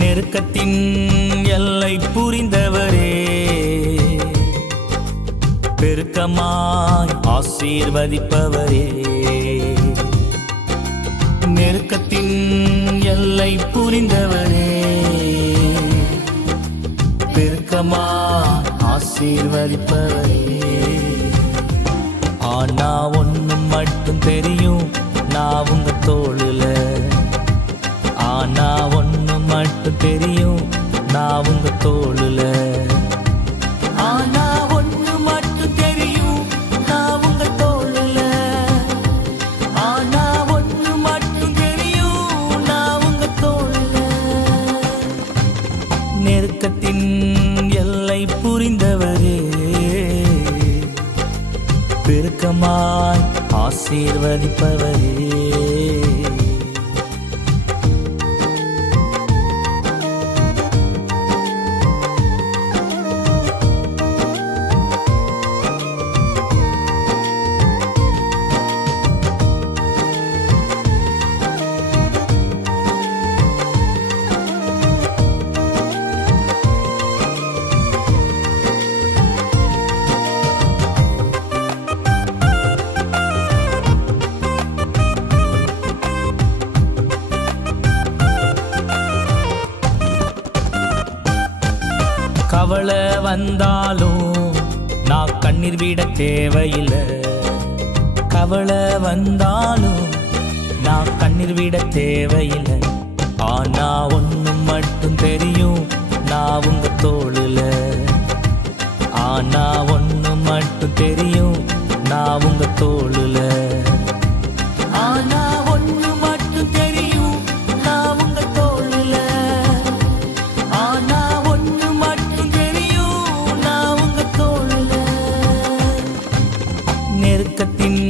நெருக்கத்தின் எல்லை புரிந்தவரே, பெருக்கமாய் ஆசீர்வதிப்பவரே. நெருக்கத்தின் எல்லை புரிந்தவரே, பெருக்கமாய் ஆசீர்வதிப்பவரே. ஆனா ஒண்ணு மட்டும் தெரியும், நான் உங்க தோளுல. ஆனா ஒண்ணு மட்டும் தெரியும், நான் உங்க தோளுல. ஆனா ஒண்ணு மட்டும் தெரியும், நான் உங்க தோளுல. ஆனா ஒண்ணு மட்டும் தெரியும், நான் உங்க தோளுல. நெருக்கத்தின் எல்லை புரிந்தவரே, பெருக்கமாய் ஆசீர்வதிப்பவரே. கவலை வந்தாலும் நான் கண்ணீர் விட தேவையில்லை. கவலை வந்தாலும் நான் கண்ணீர் விட தேவையில்லை. ஆனா ஒண்ணு மட்டும் தெரியும், நான் உங்க தோளுல. ஆனா ஒண்ணு மட்டும் தெரியும், நான் உங்க தோளுல. ஆனா ஒண்ணு மட்டும் தெரியும், நான் உங்க தோளுல. ஆனா ஒண்ணு மட்டும் தெரியும், நான் உங்க தோளுல. நெருக்கத்தின்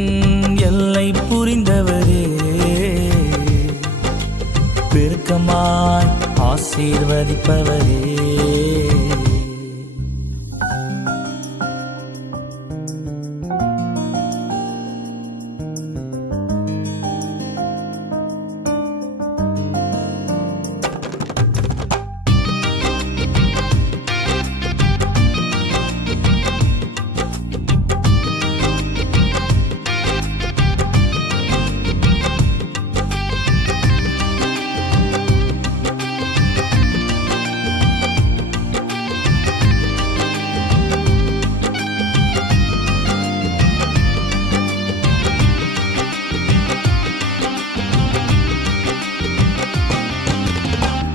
எல்லை புரிந்தவரே, பெருக்கமாய் ஆசீர்வதிப்பவரே.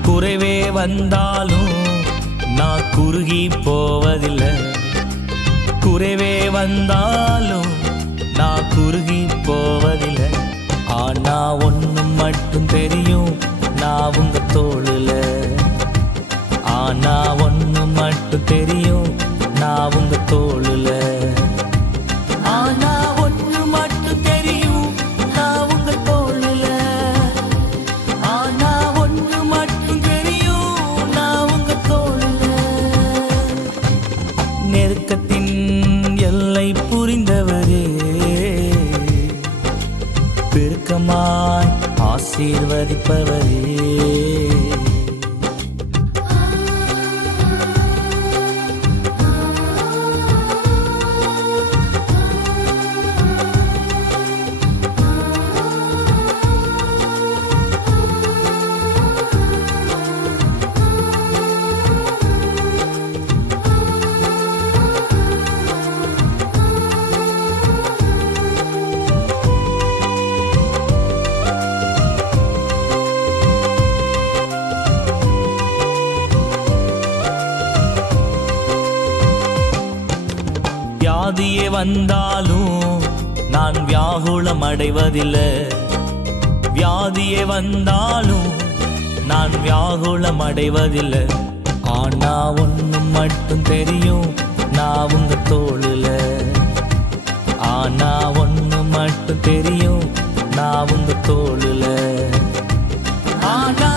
குறைவே வந்தாலும் நான் குறுகி போவதில்லை. குறைவே வந்தாலும் நான் குறுகி போவதில்லை. ஆனா ஒண்ணு மட்டும் தெரியும், நான் உங்க தோளுல. ஆனா ஒண்ணு மட்டும் தெரியும், நான் உங்க தோளுல. ஆனா ஒண்ணு மட்டும் தெரியும், நான் உங்க தோளுல. ஆனா ஒண்ணு மட்டும் தெரியும், நான் உங்க தோளுல. நெருக்கத்தின் எல்லை புரிந்தவரே, பெருக்கமாய் ஆசீர்வதிப்பவரே. வியாதியே வந்தாலும் நான் வியாகுலம் அடைவதில்லை. வியாதியே வந்தாலும் நான் வியாகுலம் அடைவதில்லை. ஆனா ஒண்ணு மட்டும் தெரியும், நான் உங்க தோளுல. ஆனா ஒண்ணு மட்டும் தெரியும், நான் உங்க தோளுல. ஆனா